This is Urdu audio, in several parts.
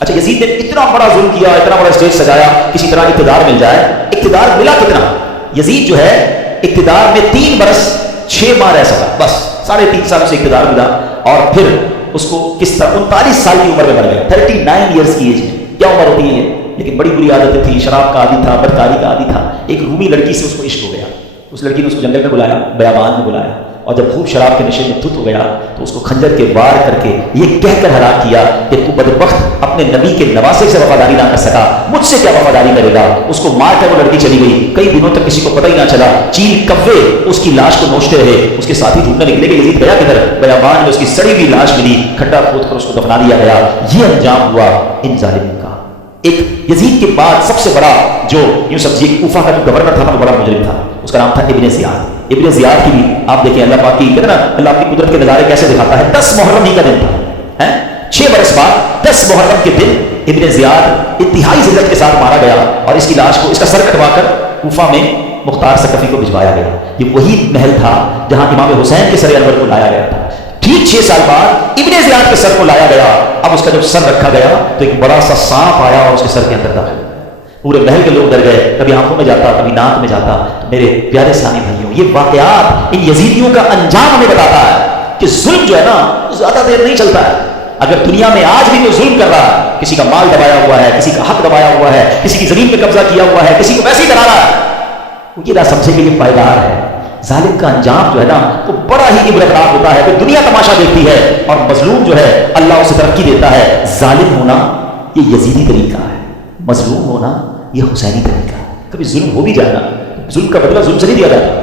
اچھا یزید نے اتنا بڑا ظلم کیا، اتنا بڑا اسٹیج سجایا، کسی طرح اقتدار مل جائے. اقتدار ملا کتنا؟ یزید جو ہے اقتدار میں 3 برس 6 ماہ رہ سکا، بس 3.5 سال سے اقتدار ملا. اور پھر اس کو کس طرح 39 سال کی عمر میں مر گیا، 39 ایئرس کی ایج میں. کیا عمر ہوتی ہے یہ؟ لیکن بڑی بری عادتیں تھیں، شراب کا عادی تھا، بدکاری کا عادی تھا. ایک رومی لڑکی سے اس کو عشق ہو گیا. اس لڑکی نے اس کو جنگل میں بلایا، بیابان میں بلایا، اور جب خوب شراب کے نشے میں دھت ہو گیا تو اس کو خنجر کے وار کر کے یہ کہہ کر ہلاک کیا کہ تو بدبخت اپنے نبی کے نواسے سے وفاداری نہ کر سکا، مجھ سے کیا وفاداری کرے گا. اس کو مار کر وہ لڑکی چلی گئی. کئی دنوں تک کسی کو پتہ ہی نہ چلا. چیل کوے اس کی لاش کو نوچتے رہے. اس کے ساتھی ڈھونڈنے نکلے کہ یزید گیا کدھر. بیابان میں اس کی سڑی ہوئی لاش ملی، کھڈا کھود کر اس کو دفنا دیا گیا. یہ انجام ہوا ان ظالموں کا. ایک یزید کے بعد سب سے بڑا جو یوں سمجھیے کوفہ کا جو گورنر تھا نا، وہ بڑا مجرم تھا. اس کا نام تھا ابن زیاد. ابن زیاد کی بھی آپ دیکھیں اللہ پاک کی کہتے نا اللہ اپنی قدرت کے نظارے کیسے دکھاتا ہے. 10 محرم ہی کا دن تھا، 6 برس بعد 10 محرم کے دن ابن زیاد انتہائی ذلت کے ساتھ مارا گیا اور اس کی لاش کو، اس کا سر کٹوا کر کوفہ میں مختار ثقفی کو بھجوایا گیا. یہ وہی محل تھا جہاں امام حسین کے سر انور کو لایا گیا تھا. ٹھیک 6 سال بعد ابن زیاد کے سر کو لایا گیا. اب اس کا جب سر رکھا گیا تو ایک بڑا سا سانپ آیا اور اس کے سر کے اندر داخل. پورے محل کے لوگ ڈر گئے. کبھی آنکھوں میں جاتا، کبھی ناک میں جاتا. میرے پیارے اسلامی بھائیوں، یہ واقعات ان یزیدیوں کا انجام ہمیں بتاتا ہے کہ ظلم جو ہے نا زیادہ دیر نہیں چلتا ہے. اگر دنیا میں آج بھی کوئی ظلم کر رہا ہے، کسی کا مال دبایا ہوا ہے، کسی کا حق دبایا ہوا ہے، کسی کی زمین پہ قبضہ کیا ہوا ہے، کسی کو ویسے ہی ڈرا رہا ہے، وہ یہ نہ سمجھے کہ یہ پائیدار ہے. ظالم کا انجام جو ہے نا وہ بڑا ہی عبرتناک ہوتا ہے. کہ دنیا تماشا دیکھتی ہے اور مظلوم جو ہے اللہ اسے ترقی دیتا ہے. ظالم ہونا یہ یزیدی طریقہ ہے، مظلوم ہونا یہ حسینی طریقہ ہے. کبھی ظلم ہو بھی جانا، ظلم کا بدلہ ظلم سے نہیں دیا جاتا.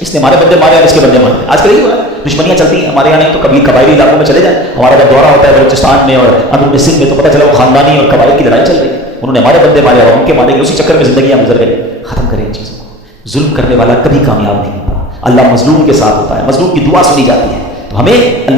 اس نے ہمارے بندے مارے اور اس کے بندے مارے. آج کل یہی ہوا ہے، دشمنیاں چلتی ہیں ہمارے یہاں نہیں تو کبھی قبائلی علاقوں میں چلے جائیں. ہمارا جب دورہ ہوتا ہے بلوچستان میں اور اندرون سندھ میں تو پتہ چلا وہ خاندانی اور قبائل کی لڑائی چل رہی ہے. انہوں نے ہمارے بندے مارے اور ان کے مارے گئے، اسی چکر میں زندگیاں گزر گئی. ختم کریں ان چیزوں کو. ظلم کرنے والا کبھی کامیاب نہیں ہوتا. اللہ مظلوم کے ساتھ ہوتا ہے، مظلوم کی دعا سنی جاتی ہے. تو ہمیں